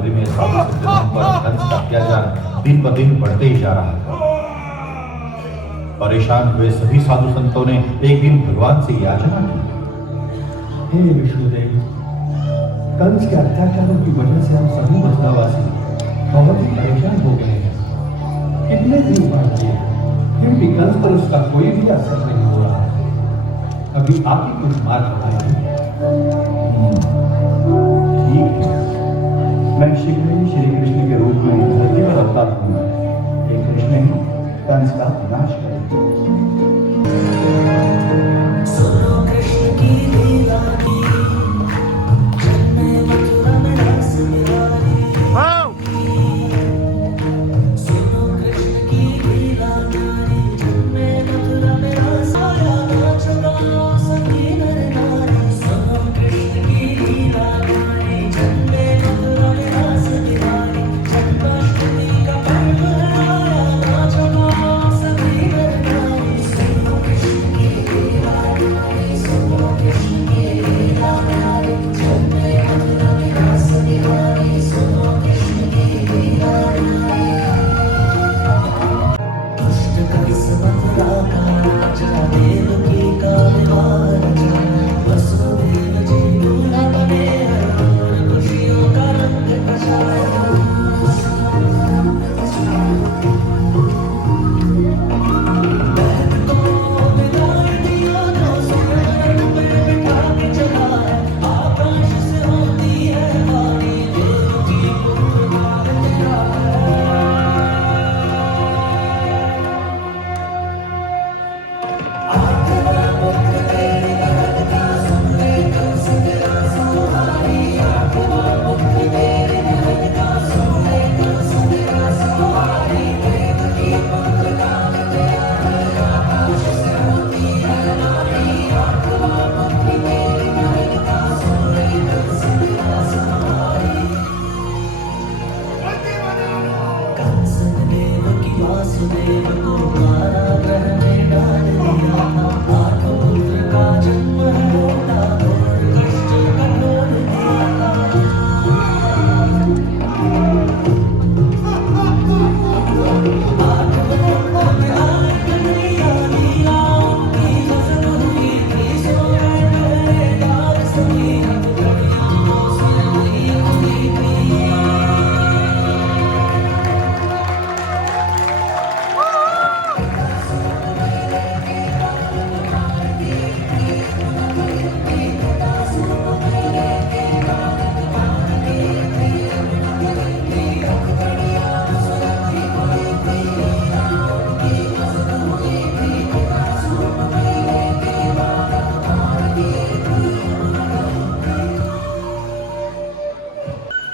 नगरी में साधु सज्जनों पर कंस का अत्याचार दिन ब दिन बढ़ते ही जा रहा था। परेशान हुए सभी साधु संतों ने एक दिन भगवान से याचना की। हे विष्णुदेव, कंस के अत्याचारों की वजह से हम सभी मथुरावासी बहुत ही परेशान हो गए हैं। कितने दिन बढ़ गए, फिर भी कंस पर उसका कोई भी असर नहीं हो रहा है। अभी आप ही कुछ मार्ग बताइए। ठीक है, मैं शीघ्र ही श्री कृष्ण के रूप में धरती पर अवतार दूंगा। हे कृष्ण ही कंस का विनाश करें।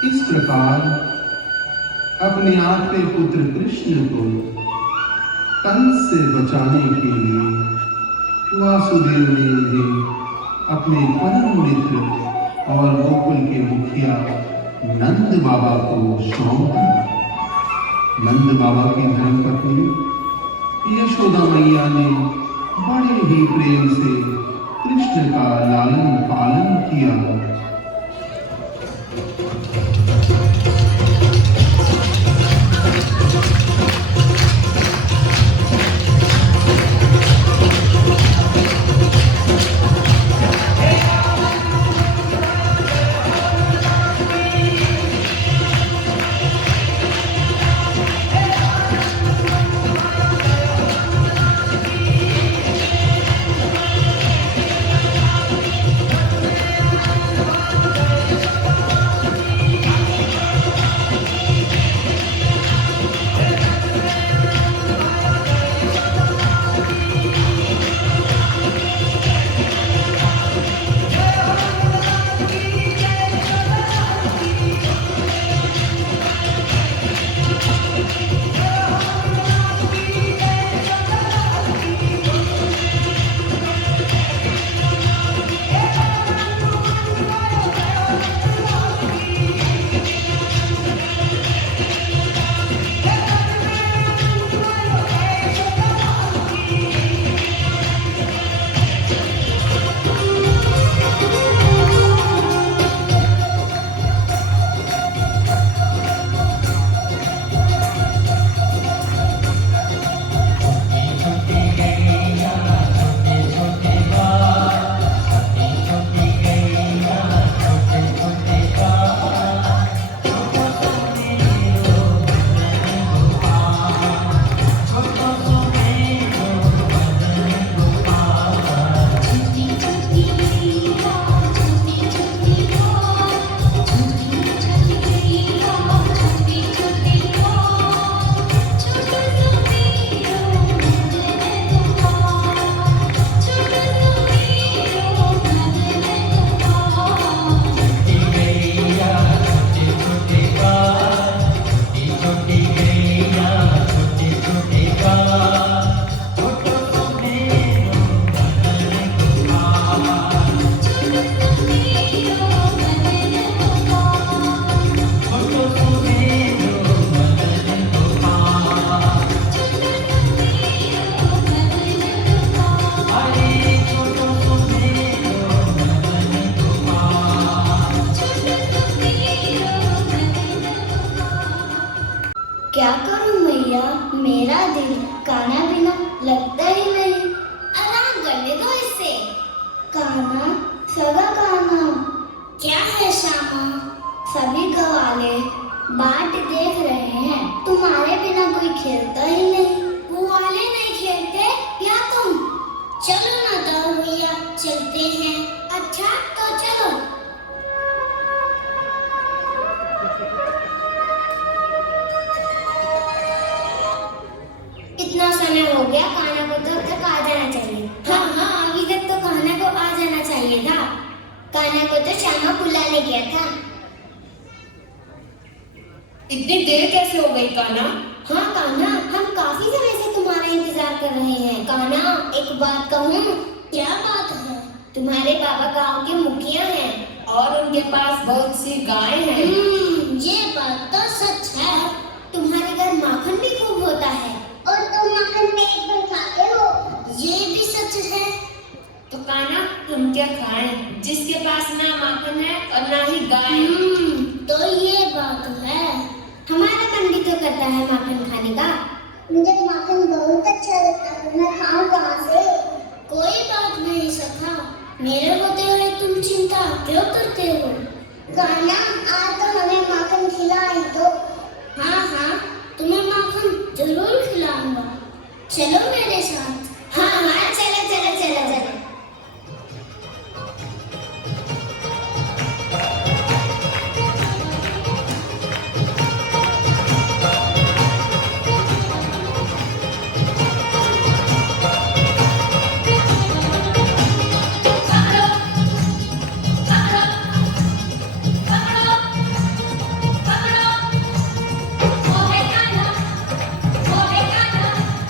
इस प्रकार अपने आपके पुत्र कृष्ण को कंस से बचाने के लिए वासुदेव ने उन्हें अपने परम मित्र और गोकुल के मुखिया नंद बाबा को सौंप दिया। नंद बाबा की धर्मपत्नी यशोदा मैया ने बड़े ही प्रेम से कृष्ण का लालन पालन किया। बोलने दो इससे। कान्हा, सगा कान्हा, क्या है श्यामा? सभी ग्वाले बाट देख रहे हैं, तुम्हारे बिना कोई खेलता ही नहीं। ग्वाले नहीं खेलते या तुम? चलो ना दाऊ भैया, चलते हैं। अच्छा तो चलो। इतना समय हो गया, कान्हा को तो अब तक आ जाना चाहिए। हाँ, अभी तक तो कान्हा को आ जाना चाहिए था। कान्हा को तो श्यामा बुलाने गया था। इतनी देर कैसे हो गई कान्हा? हाँ कान्हा, हम काफी समय से तुम्हारा इंतजार कर रहे हैं। कान्हा, एक बात कहूँ? क्या बात है? तुम्हारे बाबा गांव के मुखिया हैं और उनके पास बहुत सी गायें हैं। ये बात तो सच है। तुम्हारे घर माखन भी खूब होता है और तुम माखन पेट भर खाते हो, ये भी सच है। तो कान्हा, तुम क्या खाएं जिसके पास ना माखन है और ना ही गाय? तो ये बात है। हमारा मन भी तो करता है माखन खाने का। मुझे माखन बहुत अच्छा लगता है, मैं खाऊं कहाँ से? कोई बात नहीं सखा, मेरे होते हुए तुम चिंता क्यों करते हो? कान्हा, आज तो हमें माखन खिला ही दो। हाँ, तुम्हें माखन जरूर खिलाऊंगा। चलो मेरे साथ। हाँ, चलो।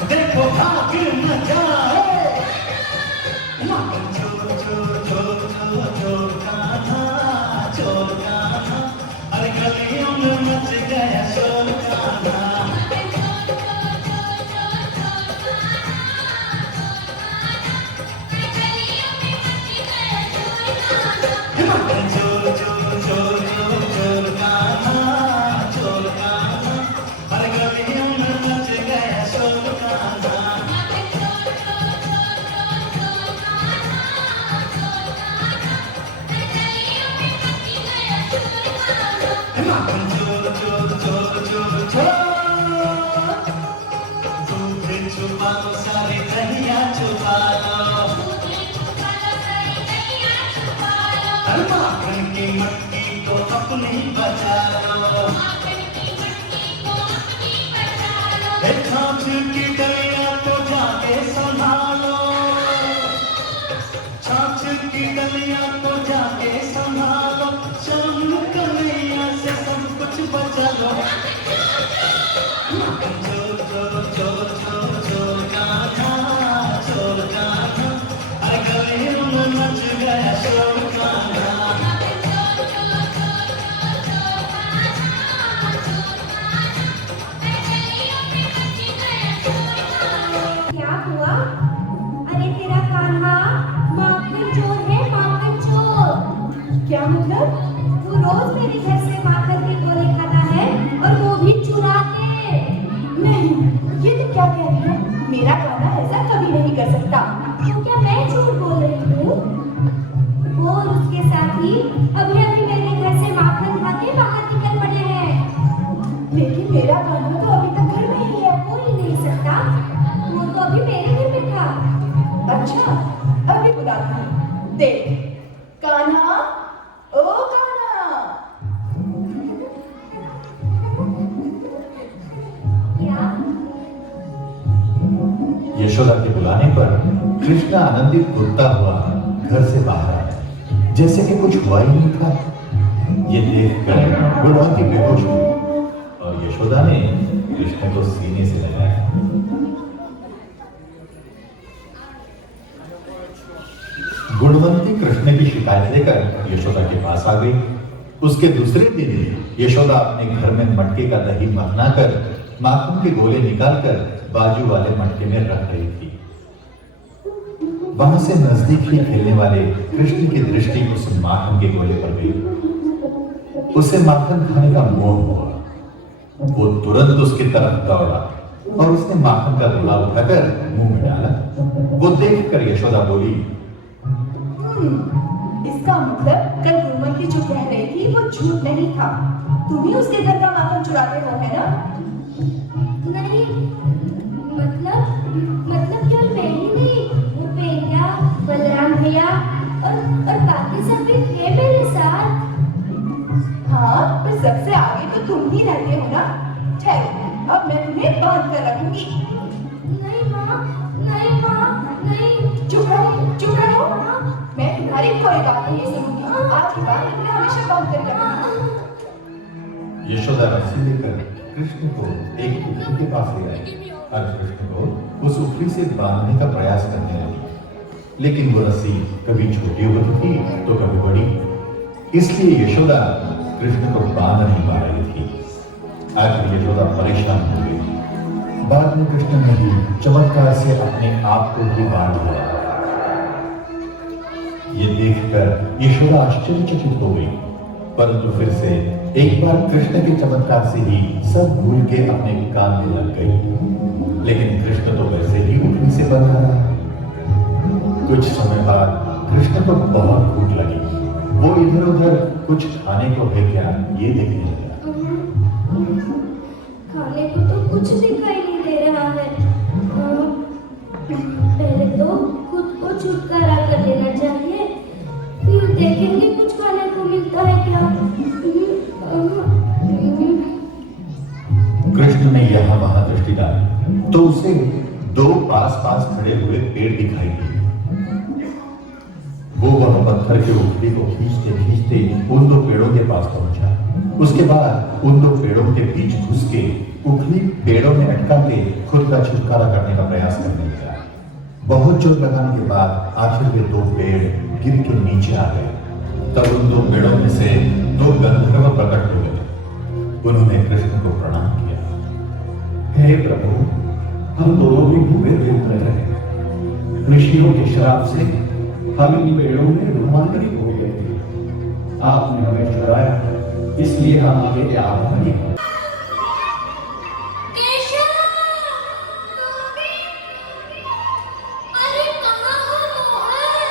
देखो भाग्य नजारे, माखन चोर चोर चोर चोर चोर कान्हा, चोर कान्हा, अरे गलियों में मच गया शोर कान्हा। माखन चोर चोर चोर चोर चोर कान्हा, चोर कान्हा, अरे गलियों में मच गया शोर कान्हा। माखन चोर चोर चोर चोर चोर, दूध छुपा लो सारी दहिया छुपा लो, अरे माखन की मटकी को अपनी बचा लो, हे छाछ की डलिया को जाके संभालो, छाछ की डलिया को जाके संभालो, शाम कन्हैया से सब कुछ बचा लो। माखन चोर चोर चोर चोर चोर कान्हा, चोर कान्हा, अरे गलियों में मच गया शोर कान्हा। क्या हुआ? अरे तेरा कान्हा माखन चोर है, माखन चोर। क्या मतलब? वो रोज मेरे घर से माखन के गोले खाता है और वो भी चुरा के। नहीं, ये तो क्या कह रही है? मेरा कान्हा ऐसा कभी नहीं कर सकता। तो क्या मैं झूठ बोल रही हूँ? वो और उसके साथी अभी मेरे घर से माखन खा के बाहर निकल पड़े हैं। लेकिन मेरा कान्हा तो अभी तक घर में ही है। हो ही नहीं सकता, वो तो अभी मेरे घर में था। अच्छा, अभी बुलाती हूँ। देख, कान्हा, ओ कान्हा। क्या? यशोदा के बुलाने पर कृष्णा आनंदित कूदता हुआ घर से बाहर आया, जैसे कि कुछ हुआ ही नहीं था। ये देखकर गुणवंती बेहोश हुई और यशोदा ने कृष्ण को सीने से लगाया। गुणवंती कृष्ण की शिकायत लेकर यशोदा के पास आ गई। उसके दूसरे दिन यशोदा अपने घर में मटके का दही मथना कर माखन के गोले निकालकर बाजू वाले मटके में रख रही थी। वहां से नजदीक ही खेलने वाले कृष्ण की दृष्टि उस माखन के गोले पर गई। उसे माखन खाने का मोह हुआ। वो तुरंत उसकी तरफ दौड़ा और उसने माखन का दूल्हा उठाकर मुंह में डाला। वो देखकर यशोदा बोली, इसका मतलब कल गुरुमती जो कह रही थी वो झूठ नहीं था। तुम ही उसके घर का माखन चुराते हो, है ना? नहीं, मतलब केवल मैं ही नहीं, वो भैया, बलराम भैया और बाकी सब भी थे मेरे साथ। हाँ, पर सबसे आगे तो तुम ही रहते हो ना। ठहरो, अब मैं तुम्हें बांध कर रखूंगी। नहीं माँ, नहीं माँ, नहीं। चुप रहो। मैं तुम्हारी कोई बात नहीं सुनूंगी। आज के बाद तुम्हें हमेशा बांध कर रखूंगी। यशोदा रस्सी लेकर कृष्ण को एक उखली के पास ले आई और कृष्ण को उस उखली से बांधने का प्रयास करने लगी। लेकिन वो रस्सी कभी छोटी होती थी तो कभी बड़ी, इसलिए यशोदा कृष्ण को बांध नहीं पा रही थी। आखिर यशोदा परेशान हो गई। बाद में कृष्ण ने भी चमत्कार से अपने आप को ही बांध लिया। ये देखकर यशोदा आश्चर्यचकित हो गई, परंतु फिर से एक बार कृष्ण के चमत्कार से ही सब भूल के अपने काम में लग गई। लेकिन कृष्ण तो वैसे ही उठनी से बंधा रहा। कुछ समय बाद कृष्ण को बहुत भूख लगी। वो इधर उधर कुछ खाने को है क्या ये देखने लगा। खाने को तो कुछ दिखाई नहीं दे रहा है। पहले तो खुद को छुटकारा कर लेना चाहिए, फिर देखेंगे कुछ खाने को मिलता है क्या। कृष्ण ने यहाँ वहां दृष्टि डाली तो उसे दो पास पास खड़े हुए पेड़ दिखाई दिए। वो वह पत्थर के उखली को खींचते खींचते उन दो पेड़ों के पास पहुंचा। उसके बाद उन दो पेड़ों के बीच घुस के उखली पेड़ों में अटका के खुद का छुटकारा करने का प्रयास करने लगा। बहुत जोर लगाने के बाद आखिर वे दो पेड़ गिर के नीचे आ गए। तब उन दो पेड़ों में से दो गंधर्व प्रकट हो गए। उन्होंने कृष्ण को प्रणाम किया। हे प्रभु, हम दोनों भी भूखे घूम रहे हैं। ऋषियों के श्राप से हम इन पेड़ों में रूपांतरित हो गए थे। आपने हमें छुड़ाया, इसलिए हम आपके आभारी हैं। अरे कहाँ हो मोहन?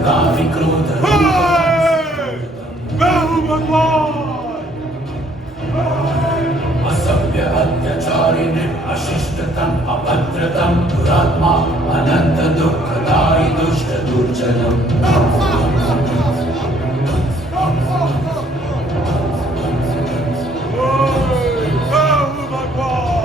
अंधकारी क्रोध मैं हूँ भगवान। असभ्य अत्याचारी अशिष्टतम अभद्रतम दुरात्मा अनंत दुखदायी दुष्ट दुर्जनम मैं हूँ भगवान।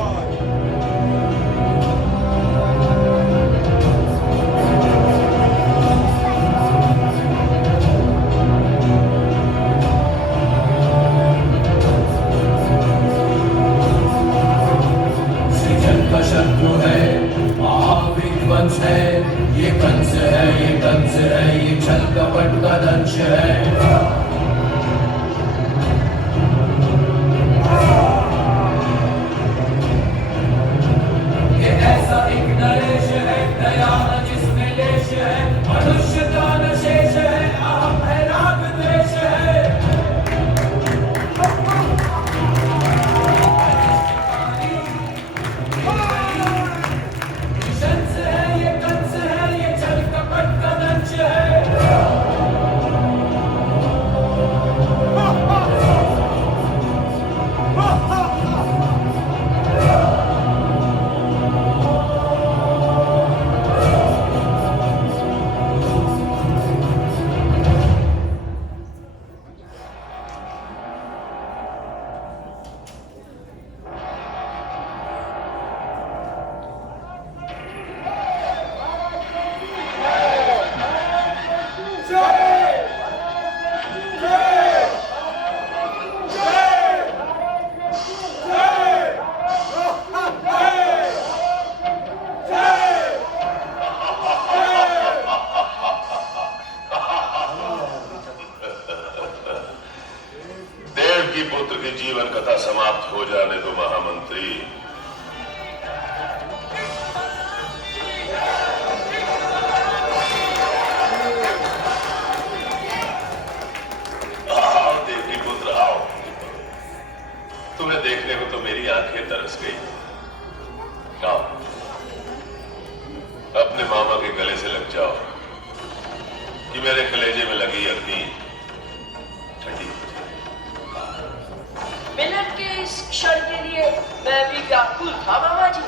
सृजन का शत्रु है महाविध्वंस है ये कंस है ये कंस है ये छल कपट का दंश है ये ऐसा एक नरेश है दया न जिसमें लेश है मनुष्यता न शेष है अहम है राग द्वेष है शंस है ये कंस है ये छल कपट का दंश है देव की पुत्र की जीवन कथा समाप्त हो जाने दो महामंत्री। आओ देवकी पुत्र आओ, तुम्हें देखने को तो मेरी आंखें तरस गई। आओ अपने मामा के गले से लग जाओ कि मेरे कलेजे में लगी अग्नि ठंडी। मिलन के इस क्षण के लिए मैं भी व्याकुल था मामा जी।